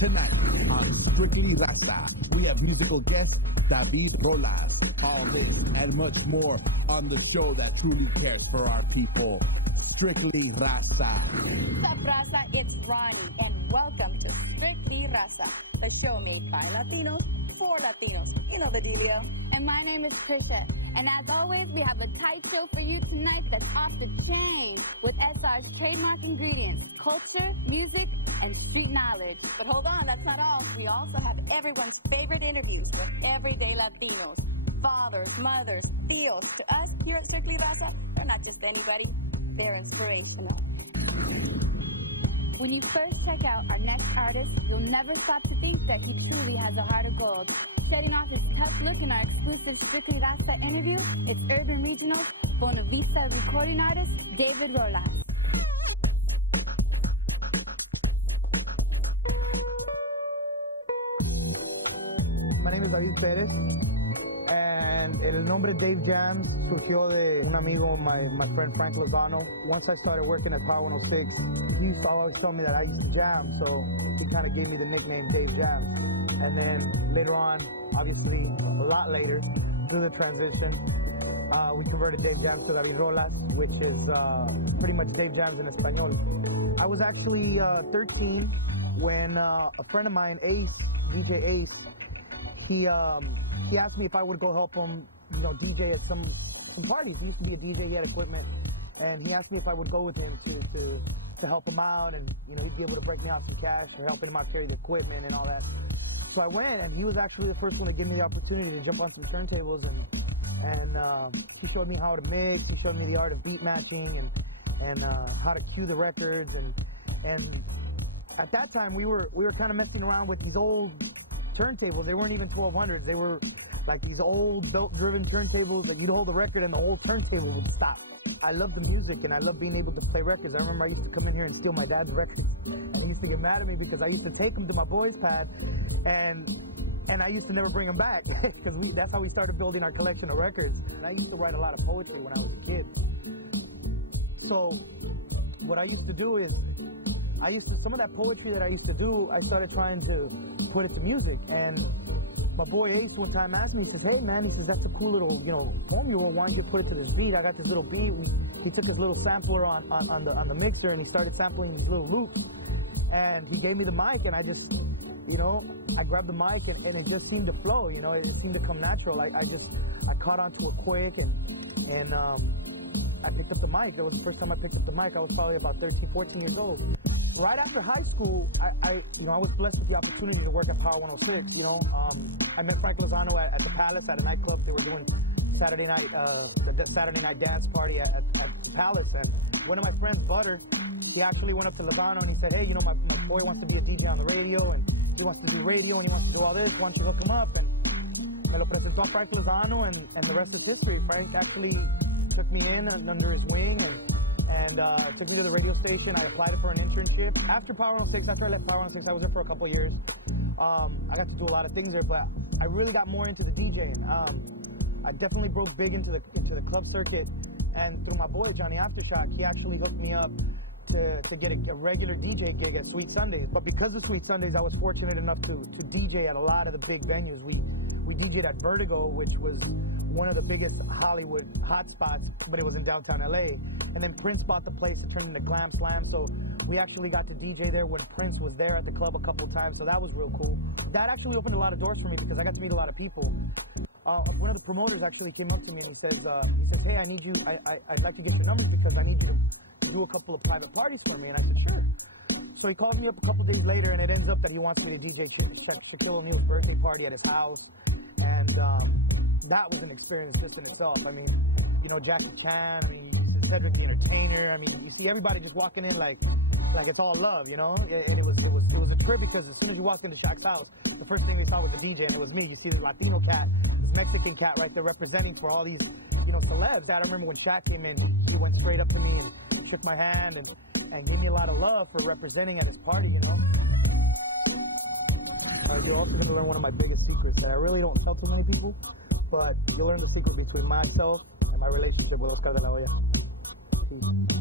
Tonight on Strictly Raza, we have musical guest David Rolas. All this and much more on the show that truly cares for our people. Strictly Raza. What's up, Raza? It's Ronnie, and welcome to Strictly Raza, the show made by Latinos for Latinos. You know the dealio. And my name is Krisha. And as always, we have a tight show for you tonight that's off the chain with SR's trademark ingredients, culture, music, and street knowledge. But hold on, that's not all. We also have everyone's favorite interviews with everyday Latinos. Fathers, mothers, tios. To us here at Strictly Raza, they're not just anybody, they're inspirational. When you first check out our next artist, you'll never stop to think that he truly has a heart of gold. Setting off his tough look in our exclusive Strictly Raza interview, it's Urban Regional's Bona Vista recording artist, David Rolas. My name is David Perez, and el nombre Dave Jams surgió de un amigo, my friend Frank Lozano. Once I started working at Power 106, he used to always tell me that I used to jam, so he kind of gave me the nickname Dave Jams. And then later on, obviously a lot later, through the transition, we converted Dave Jams to David Rolas, which is pretty much Dave Jams in Espanol. I was actually 13 when a friend of mine, Ace, DJ Ace, he asked me if I would go help him, DJ at some parties. He used to be a DJ, he had equipment, and he asked me if I would go with him to help him out, and he'd be able to break me off some cash and helping him out carry the equipment and all that. So I went, and he was actually the first one to give me the opportunity to jump on some turntables, and he showed me how to mix, he showed me the art of beat matching and how to cue the records, and at that time we were kind of messing around with these old turntables. They weren't even 1200s. They were like these old belt-driven turntables that you'd hold the record and the whole turntable would stop. I love the music and I love being able to play records. I remember I used to come in here and steal my dad's records, and he used to get mad at me because I used to take them to my boys' pad and I used to never bring them back because that's how we started building our collection of records. And I used to write a lot of poetry when I was a kid. So what I used to do is some of that poetry that I used to do, I started trying to put it to music. And my boy Ace one time asked me, he says, hey man, he says, that's a cool little, poem you wrote, why don't you put it to this beat? I got this little beat. He took his little sampler on the mixer and he started sampling these little loops. And he gave me the mic and I just, I grabbed the mic and it just seemed to flow, it seemed to come natural. I caught onto it quick and I picked up the mic. It was the first time I picked up the mic. I was probably about 13, 14 years old. Right after high school, I was blessed with the opportunity to work at Power 106. I met Frank Lozano at the Palace at a nightclub. They were doing Saturday night dance party at the Palace, and one of my friends, Butter, he actually went up to Lozano and he said, hey, my boy wants to be a DJ on the radio, and he wants to do radio, and he wants to do all this. Why don't you hook him up? And me lo presentó a Frank Lozano, and the rest is history. Frank actually took me in under his wing and took me to the radio station. I applied for an internship. After Power 106, after I left Power 106, I was there for a couple of years. I got to do a lot of things there, but I really got more into the DJing. I definitely broke big into the club circuit, and through my boy, Johnny Aftershock, he actually hooked me up to get a regular DJ gig at Sweet Sundays. But because of Sweet Sundays, I was fortunate enough to DJ at a lot of the big venues. We DJed at Vertigo, which was one of the biggest Hollywood hotspots, but it was in downtown LA. And then Prince bought the place to turn into Glam Slam, so we actually got to DJ there when Prince was there at the club a couple of times, so that was real cool. That actually opened a lot of doors for me because I got to meet a lot of people. One of the promoters actually came up to me and he says, hey, I'd like to get your numbers because I need you to do a couple of private parties for me. And I said, sure. So he called me up a couple days later, and it ends up that he wants me to DJ Shaquille O'Neal's birthday party at his house. And that was an experience just in itself. I mean, Jackie Chan, Cedric the Entertainer. You see everybody just walking in like it's all love, And it was a trip because as soon as you walked into Shaq's house, the first thing they saw was a DJ, and it was me. You see the Latino cat, this Mexican cat right there representing for all these, celebs. I remember when Shaq came in, he went straight up to me and shook my hand and gave me a lot of love for representing at his party, You're also going to learn one of my biggest secrets that I really don't tell too many people, but you'll learn the secret between myself and my relationship with Oscar de la Hoya. Peace.